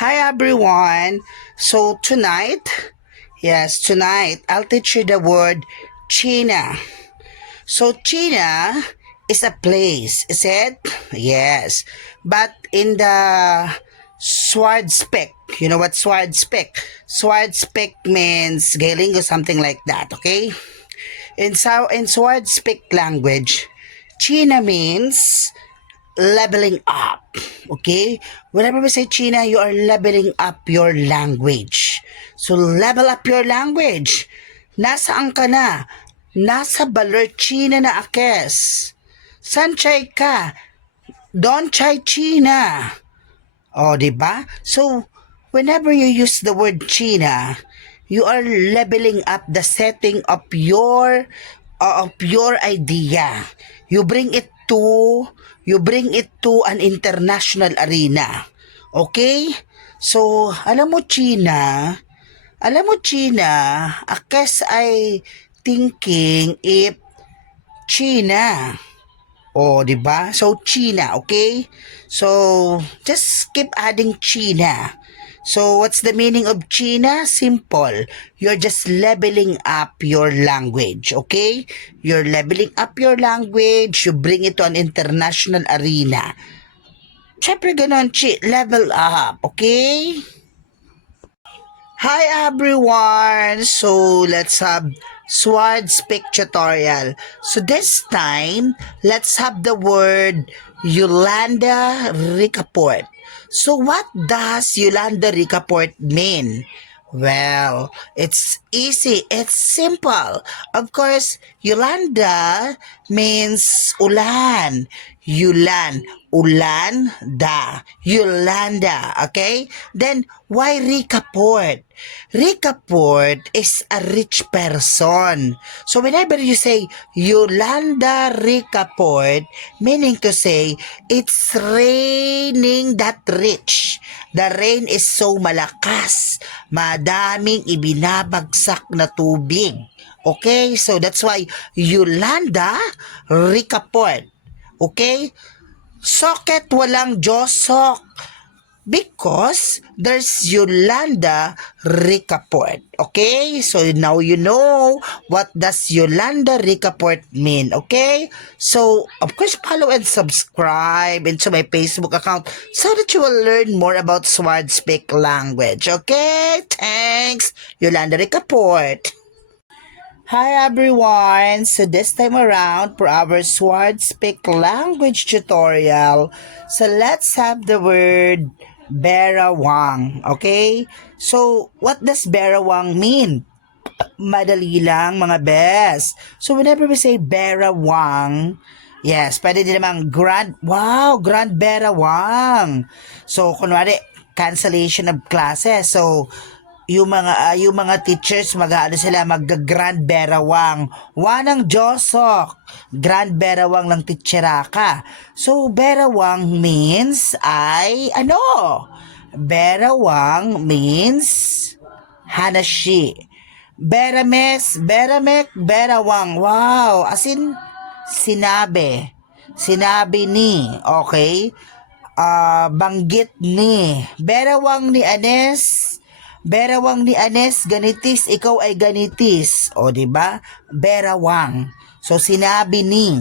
Hi everyone. Tonight I'll teach you the word China. So China is a place, is it? Yes. But in the sword speak, you know what sword speak? Sword speak means galing or something like that, okay? In sword speak language, China means leveling up. Okay? Whenever we say China, you are leveling up your language. So, level up your language. Nasaan ka na? Nasa Baler, China na akes. San chay ka? Don chay China. O, di ba? So, whenever you use the word China, you are leveling up the setting of your idea. You bring it to an international arena. Okay? So, alam mo China, akes ay thinking if China. Oh, 'di ba? So China, okay? So just keep adding China. So what's the meaning of China? Simple. You're just leveling up your language, okay? You're leveling up your language, you bring it to an international arena. Siyempre ganon, level up, okay? Hi everyone! So let's have Sword Speak tutorial. So this time, let's have the word Yolanda Ricaport. So what does Yolanda Ricaport mean? Well, it's easy. It's simple. Of course, Yolanda means ulan. Yulan. Ulan da. Yolanda. Okay? Then, why Ricaport? Ricaport is a rich person. So, whenever you say Yolanda Ricaport, meaning to say, it's raining that rich. The rain is so malakas. Madaming ibinabagsak na tubig. Okay? So, that's why Yolanda Ricaport. Okay? Socket walang josok because there's Yolanda Ricaport. Okay? So now you know what does Yolanda Ricaport mean. Okay? So, of course, follow and subscribe into my Facebook account so that you will learn more about Sword Speak language. Okay? Thanks, Yolanda Ricaport. Hi everyone! So this time around for our Sword Speak language tutorial, so let's have the word Berawang. Okay? So what does Berawang mean? Madali lang mga best. So whenever we say Berawang, yes, pwede din namang Grand Berawang. So kunwari, cancellation of classes. So yung mga teachers sila mag-grand berawang wanang josok grand berawang lang teachera ka. So berawang means berawang means hanashi. Beramek, berawang. Wow, as in sinabi ni, okay? Banggit ni. Berawang ni Anes, ganitis, ikaw ay ganitis. O, di ba? Berawang. So, sinabi ni.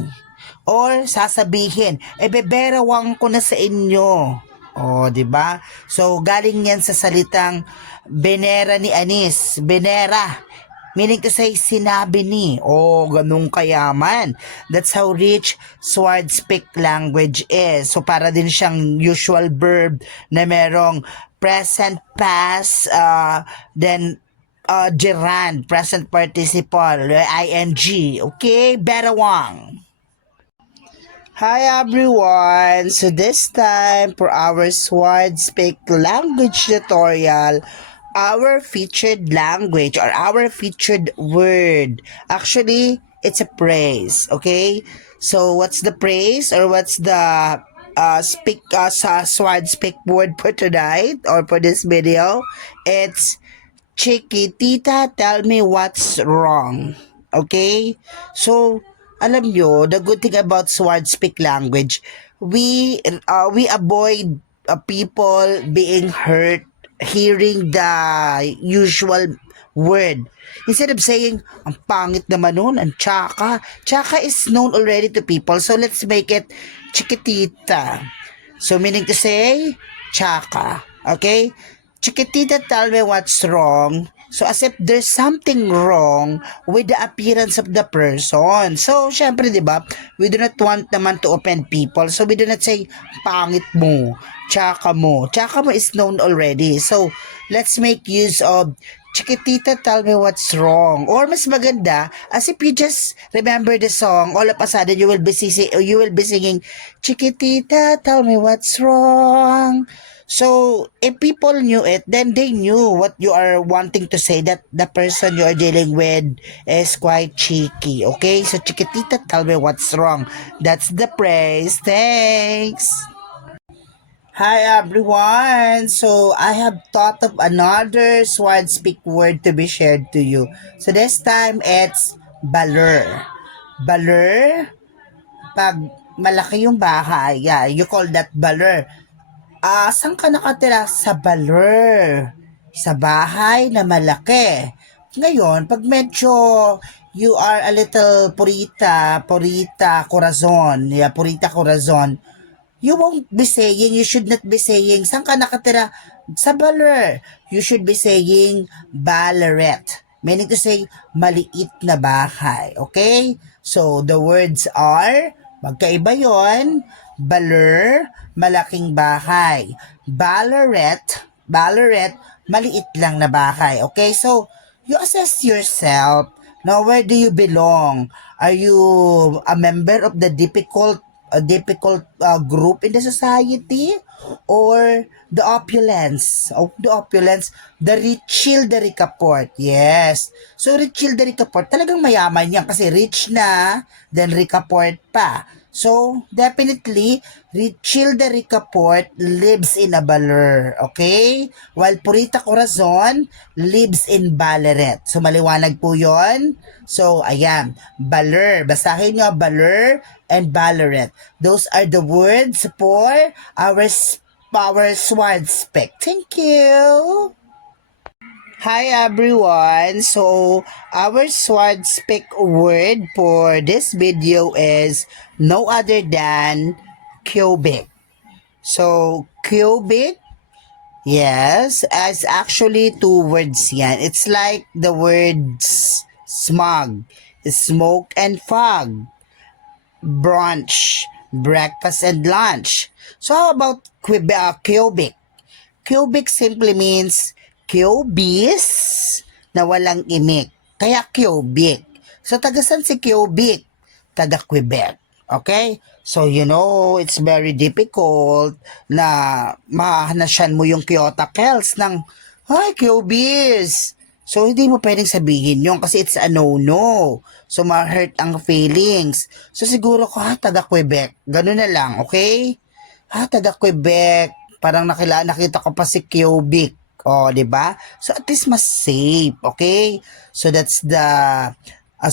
Or, sasabihin, beberawang ko na sa inyo. O, di ba? So, galing yan sa salitang benera ni Anis. Benera. Meaning to say, sinabi ni. Oh, ganun kayaman. That's how rich Sword Speak language is. So, para din siyang usual verb na merong present, past, then gerund, present participle, ing. Okay? Berawang. Hi everyone! So this time for our Sword Speak language tutorial, our featured language or our featured word. Actually, it's a praise, okay? So what's the praise or what's the Sword Speak word for tonight or for this video? It's Chiquitita, tell me what's wrong. Okay? So, alam nyo, the good thing about Sword Speak language, we avoid people being hurt hearing the usual word. Instead of saying, ang pangit naman nun, ang tsaka. Tsaka is known already to people. So let's make it chiquitita. So meaning to say, tsaka. Okay? Chiquitita, tell me what's wrong. So as if there's something wrong with the appearance of the person. So syempre 'di ba, we do not want naman to offend people. So we do not say pangit mo, tsaka mo. Tsaka mo is known already. So let's make use of Chiquitita, tell me what's wrong. Or mas maganda, as if you just remember the song, all of a sudden you will be singing, Chiquitita, tell me what's wrong. So, if people knew it, then they knew what you are wanting to say, that the person you are dealing with is quite cheeky. Okay? So, Chiquitita, tell me what's wrong. That's the praise. Thanks. Hi everyone! So, I have thought of another sword speak word to be shared to you. So, this time it's baler. Baler, pag malaki yung bahay, yeah, you call that baler. Saan ka nakatira? Sa baler. Sa bahay na malaki. Ngayon, pag medyo you are a little purita corazon, yeah, purita corazon, you won't be saying, you should not be saying, saan ka nakatira? Sa baler. You should be saying balaret. Meaning to say, maliit na bahay. Okay? So, the words are, magkaiba yon. Baler, malaking bahay. Balaret, maliit lang na bahay. Okay? So, you assess yourself. Now, where do you belong? Are you a member of the difficult group in the society, or the Richil the Ricaport? Yes. So, Richil the Ricaport, talagang mayaman yan kasi rich na, then Ricaport pa. So, definitely, Richil the Ricaport lives in a baler, okay? While Purita Corazon lives in Balaret. So, maliwanag po yon. So, ayan, baler. Basahin nyo, baler and Balaret. Those are the words for our sword spec. Thank you. Hi everyone. So, our sword spec word for this video is no other than cubic. So, cubic, yes, as actually two words yan. It's like the words smog, smoke and fog, brunch, breakfast and lunch. So how about cubic? Cubic simply means cubis na walang imik. Kaya cubic. So tagasan si cubic? Taga Quebec. Okay? So you know, it's very difficult na mahanasyan mo yung Kyoto Kells ng, ay, cubis. So, hindi mo pwedeng sabihin yun kasi it's a no-no. So, ma-hurt ang feelings. So, siguro ko, taga Quebec. Ganun na lang, okay? Taga Quebec. Parang nakita ko pa si Cubic. O, di ba? So, at least mas safe, okay? So, that's the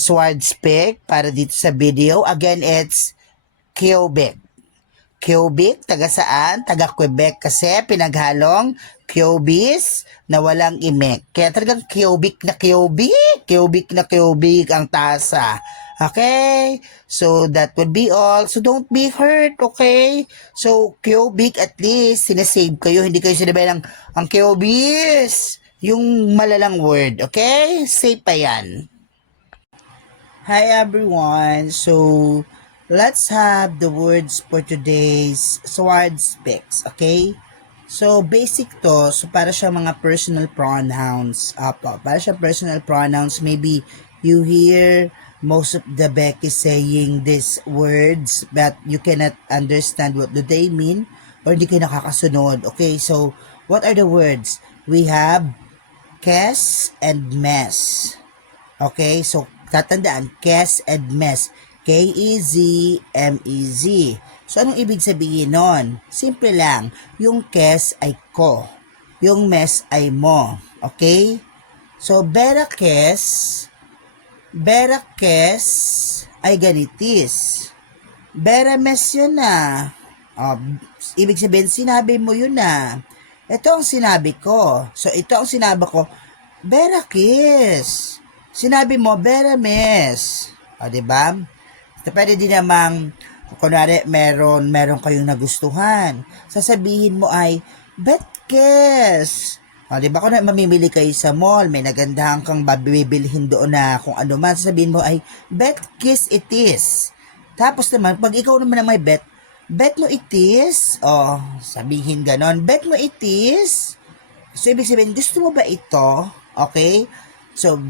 sword speak para dito sa video. Again, it's Cubic. Cubic, taga saan? Taga Quebec kasi pinaghalong cubis na walang imek. Kaya talagang cubic na cubic ang tasa. Okay? So, that would be all. So, don't be hurt, okay? So, cubic at least, sinasave kayo. Hindi kayo sinabi ng, ang cubis. Yung malalang word, okay? Safe pa yan. Hi everyone. So, let's have the words for today's sword specs, okay? So, basic to. So, para siya mga personal pronouns. Para siya personal pronouns, maybe you hear most of the Becky saying these words but you cannot understand what do they mean or hindi kayo nakakasunod. Okay, so, what are the words? We have kes and mess. Okay, so, tatandaan, kes and mess. K-E-Z-M-E-Z. So, anong ibig sabihin nun? Simple lang. Yung kes ay ko. Yung mess ay mo. Okay? So, berakes ay ganitis. Berames yun na. ibig sabihin, sinabi mo yun na. Ito ang sinabi ko. So, ito ang sinabi ko, Bera kiss. Sinabi mo, Bera miss. O, diba? So, pwede din namang, kunwari, meron kayong nagustuhan. Sasabihin mo ay, Bet kiss. O, diba? Kung mamimili kayo sa mall, may nagandahan kang bibilhin doon na kung ano man, sasabihin mo ay, Bet kiss it is. Tapos naman, pag ikaw naman ang may bet mo it is. O, sabihin ganon, bet mo it is. So, ibig sabihin, gusto mo ba ito? Okay? So,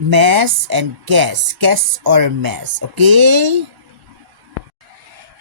mess and kes. Kes or mess. Okay?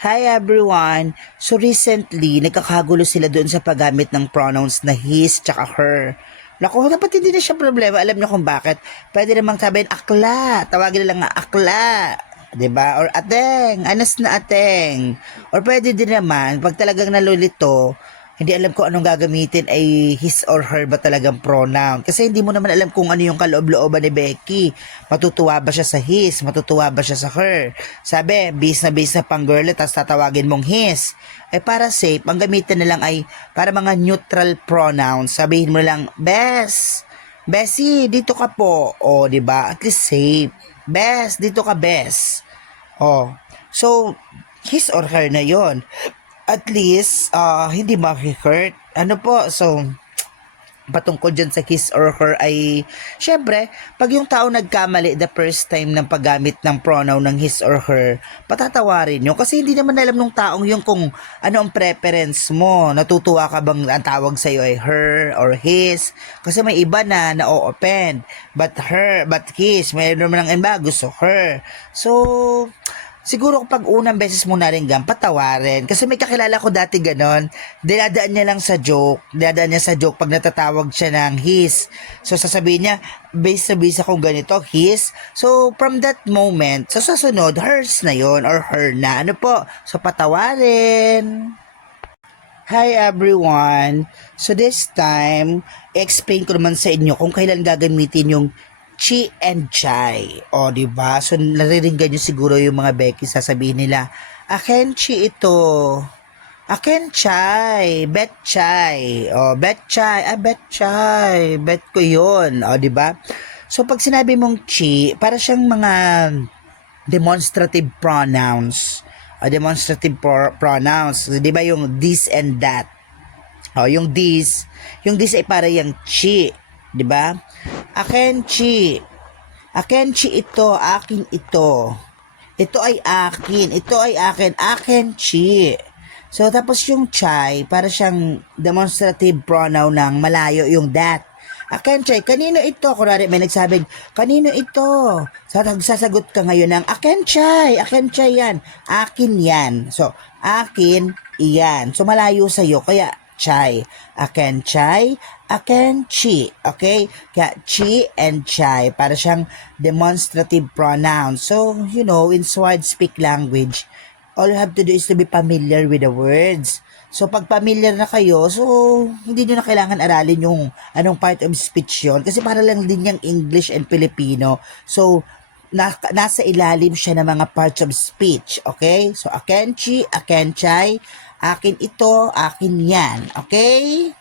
Hi everyone! So recently, nagkakagulo sila doon sa paggamit ng pronouns na his tsaka her. Naku, dapat hindi na siya problema. Alam niyo kung bakit. Pwede namang sabihin, akla. Tawagin na lang nga, akla. 'Di ba? Or ateng, anas na ateng. Or pwede din naman, pag talagang nalulito, hindi alam kung anong gagamitin ay his or her ba talagang pronoun. Kasi hindi mo naman alam kung ano yung kaloob-looban ni Becky. Matutuwa ba siya sa his? Matutuwa ba siya sa her? Sabi, base na pang girl, tapos tatawagin mong his. Eh para safe, ang gamitin na lang ay para mga neutral pronouns. Sabihin mo lang, Bes, Bessie, dito ka po. O, di ba? At least safe. Bes, dito ka, Bes. O, so, his or her na yon. At least, hindi ma-hurt. Ano po, so, patungkol dyan sa his or her ay, syempre, pag yung tao nagkamali the first time ng paggamit ng pronoun ng his or her, patatawarin nyo. Kasi hindi naman alam ng taong yung kung ano ang preference mo. Natutuwa ka bang ang tawag sa'yo ay her or his? Kasi may iba na na-offend. But his, may naman ang iba, gusto her. So, siguro kapag unang beses mo naringgan, patawarin. Kasi may kakilala ko dati ganon, dinadaan niya lang sa joke. Dinadaan niya sa joke pag natatawag siya ng his. So sasabihin niya, base akong ganito, his. So from that moment, sa susunod, hers na yon or her na. Ano po? So patawarin. Hi everyone! So this time, explain ko naman sa inyo kung kailan gagamitin yung chi and chai. O, diba? So, nariringgan nyo siguro yung mga Becky sasabihin nila, akin chi ito. Akin chai. Bet chai. O, bet chai. Bet chai. Bet ko yun. O, diba? So, pag sinabi mong chi, para siyang mga demonstrative pronouns. O, demonstrative pronouns. Diba yung this and that? O, yung this ay para yung chi. 'Di ba? Akin chi ito, akin ito. Ito ay akin, ito ay akin chi. So tapos yung chai, para siyang demonstrative pronoun ng malayo yung that. Akin chai, kanino ito? Kunwari may nagsabing, kanino ito? Sasagot ka ngayon ng, akin chai yan, akin yan. So, akin, iyan. So, malayo sa'yo, kaya chai. Aken chai, aken chi. Okay? Kaya chi and chai, para siyang demonstrative pronoun. So, you know, in Sword speak language, all you have to do is to be familiar with the words. So, pag familiar na kayo, so, hindi nyo na kailangan aralin yung anong part of speech yon. Kasi para lang din yung English and Filipino. So, nasa ilalim siya ng mga parts of speech. Okay? So, aken chi, aken chai, akin ito, akin yan. Okay?